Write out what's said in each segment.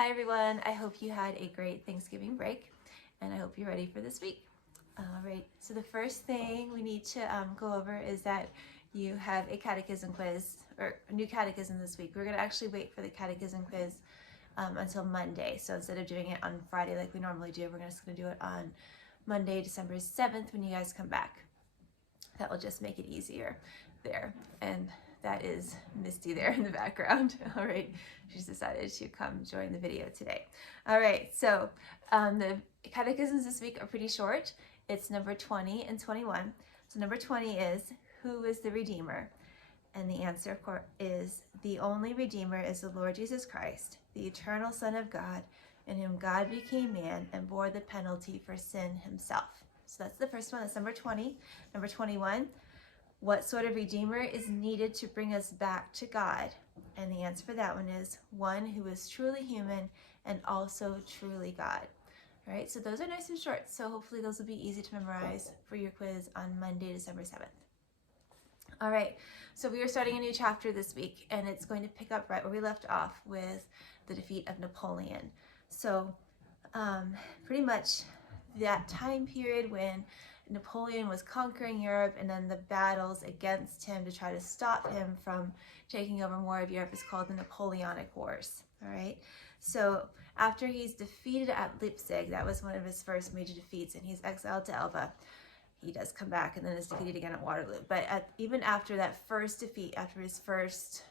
Hi everyone, I hope you had a great Thanksgiving break and I hope you're ready for this week. Alright, so the first thing we need to go over is that you have a catechism quiz, or a new catechism this week. We're going to actually wait for the catechism quiz until Monday. So instead of doing it on Friday like we normally do, we're just going to do it on Monday, December 7th when you guys come back. That will just make it easier there. And that is Misty there in the background. All right, she's decided to come join the video today. All right, so the catechisms this week are pretty short. It's number 20 and 21. So number 20 is, who is the Redeemer? And the answer, of course, is the only Redeemer is the Lord Jesus Christ, the eternal Son of God, in whom God became man and bore the penalty for sin himself. So that's the first one. That's number 20. Number 21, what sort of Redeemer is needed to bring us back to God? And the answer for that one is one who is truly human and also truly God. All right, so those are nice and short. So hopefully those will be easy to memorize for your quiz on Monday, December 7th. All right, so we are starting a new chapter this week, and it's going to pick up right where we left off with the defeat of Napoleon. So pretty much that time period when Napoleon was conquering Europe, and then the battles against him to try to stop him from taking over more of Europe is called the Napoleonic Wars. All right, so after he's defeated at Leipzig, that was one of his first major defeats, and he's exiled to Elba. He does come back and then is defeated again at Waterloo. But even after that first defeat, after his first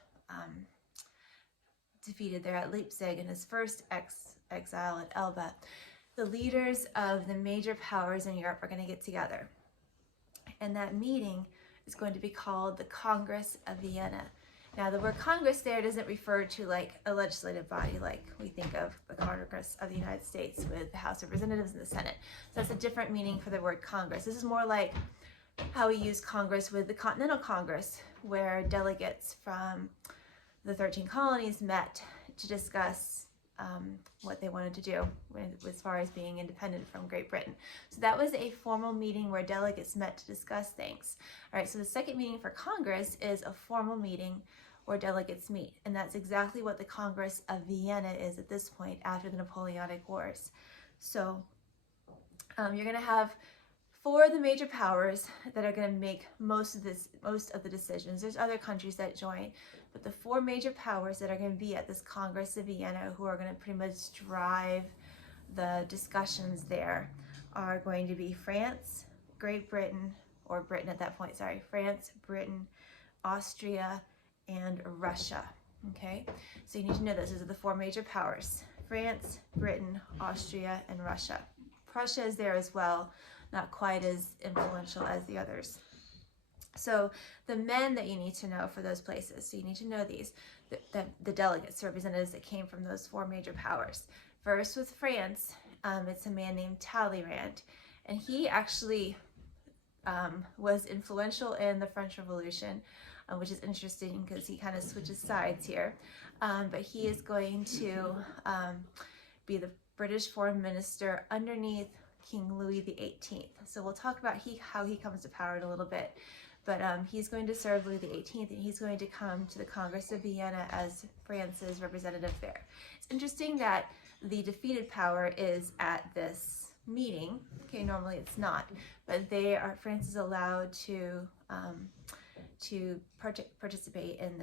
defeated there at Leipzig and his first exile at Elba, the leaders of the major powers in Europe are going to get together. And that meeting is going to be called the Congress of Vienna. Now, the word Congress there doesn't refer to like a legislative body like we think of the Congress of the United States with the House of Representatives and the Senate. So that's a different meaning for the word Congress. This is more like how we use Congress with the Continental Congress, where delegates from the 13 colonies met to discuss what they wanted to do as far as being independent from Great Britain. So that was a formal meeting where delegates met to discuss things. All right, so the second meeting for Congress is a formal meeting where delegates meet, and that's exactly what the Congress of Vienna is at this point after the Napoleonic Wars. So you're going to have four of the major powers that are going to make most of the decisions. There's other countries that join, but the four major powers that are going to be at this Congress of Vienna, who are going to pretty much drive the discussions there, are going to be France, Great Britain, or Britain at that point, sorry, France, Britain, Austria, and Russia. Okay, so you need to know those are the four major powers: France, Britain, Austria, and Russia. Prussia is there as well, not quite as influential as the others. So the men that you need to know for those places, so you need to know these, the delegates, representatives that came from those four major powers. First with France, it's a man named Talleyrand, and he actually was influential in the French Revolution, which is interesting because he kind of switches sides here. But he is going to be the British foreign minister underneath King Louis XVIII. So we'll talk about how he comes to power in a little bit. But he's going to serve Louis XVIII, and he's going to come to the Congress of Vienna as France's representative there. It's interesting that the defeated power is at this meeting. Okay, normally it's not, but France is allowed to participate in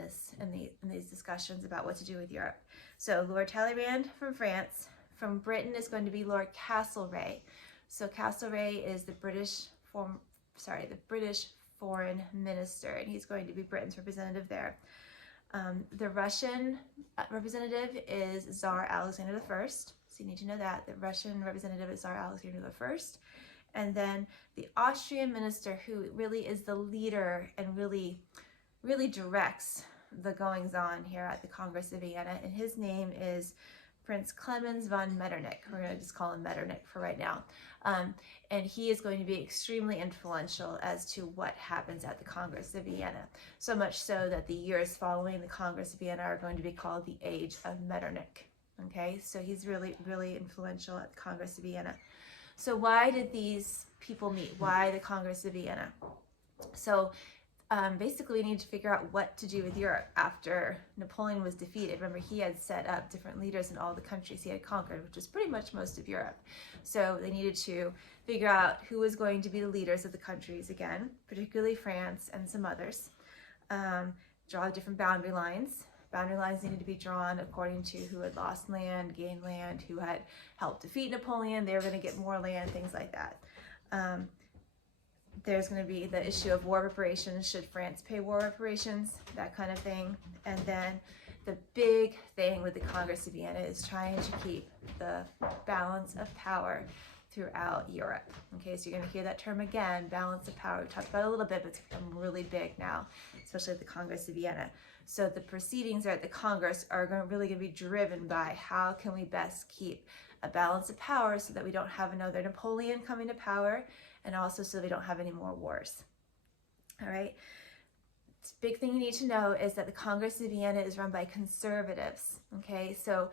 these discussions about what to do with Europe. So Lord Talleyrand from France. From Britain is going to be Lord Castlereagh. So Castlereagh is the British foreign minister, and he's going to be Britain's representative there. The Russian representative is Tsar Alexander I. So you need to know that. The Russian representative is Tsar Alexander I. And then the Austrian minister, who really is the leader and really directs the goings-on here at the Congress of Vienna, and his name is Prince Clemens von Metternich. We're going to just call him Metternich for right now. And he is going to be extremely influential as to what happens at the Congress of Vienna. So much so that the years following the Congress of Vienna are going to be called the Age of Metternich. Okay, so he's really influential at the Congress of Vienna. So why did these people meet? Why the Congress of Vienna? So basically we need to figure out what to do with Europe after Napoleon was defeated. Remember, he had set up different leaders in all the countries he had conquered, which is pretty much most of Europe. So they needed to figure out who was going to be the leaders of the countries again, particularly France and some others. Draw different boundary lines. Boundary lines needed to be drawn according to who had lost land, gained land, who had helped defeat Napoleon. They were going to get more land, things like that. There's going to be the issue of war reparations. Should France pay war reparations? That kind of thing. And then the big thing with the Congress of Vienna is trying to keep the balance of power throughout Europe. Okay, so you're going to hear that term again, balance of power. We talked about it a little bit, but it's become really big now, especially at the Congress of Vienna. So the proceedings there at the Congress are really going to be driven by how can we best keep a balance of power so that we don't have another Napoleon coming to power, and also so we don't have any more wars. All right. Big thing you need to know is that the Congress of Vienna is run by conservatives. Okay, so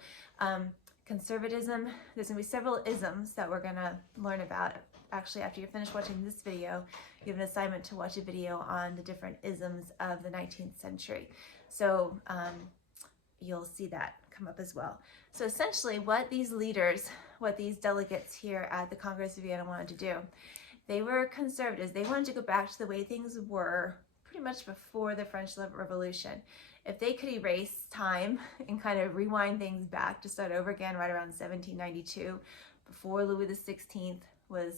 conservatism, there's going to be several isms that we're going to learn about. Actually, after you're finished watching this video, you have an assignment to watch a video on the different isms of the 19th century. So you'll see that come up as well. So essentially what these leaders, what these delegates here at the Congress of Vienna wanted to do, they were conservatives. They wanted to go back to the way things were pretty much before the French Revolution. If they could erase time and kind of rewind things back to start over again right around 1792, before Louis XVI was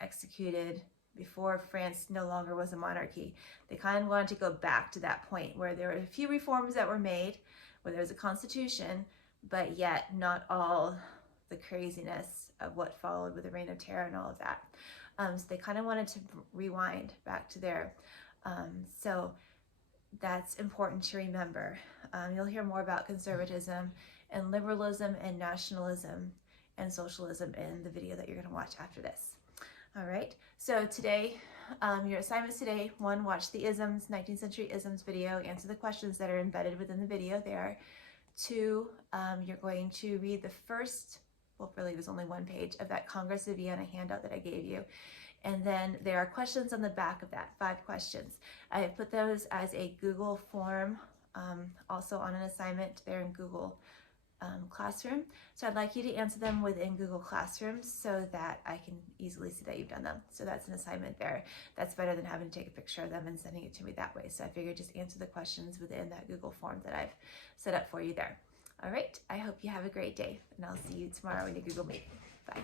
executed, before France no longer was a monarchy, they kind of wanted to go back to that point where there were a few reforms that were made, where there was a constitution, but yet not all the craziness of what followed with the Reign of Terror and all of that. So they kind of wanted to rewind back to there. So that's important to remember. You'll hear more about conservatism and liberalism and nationalism and socialism in the video that you're going to watch after this. All right, so today, your assignments today: 1, watch the isms, 19th century isms video, answer the questions that are embedded within the video there. 2, you're going to read the first, well, really there's only one page of that Congress of Vienna handout that I gave you. And then there are questions on the back of that, 5 questions. I have put those as a Google form, also on an assignment there in Google Classroom. So I'd like you to answer them within Google Classroom so that I can easily see that you've done them. So that's an assignment there. That's better than having to take a picture of them and sending it to me that way. So I figured just answer the questions within that Google form that I've set up for you there. All right, I hope you have a great day, and I'll see you tomorrow in your Google Meet. Bye.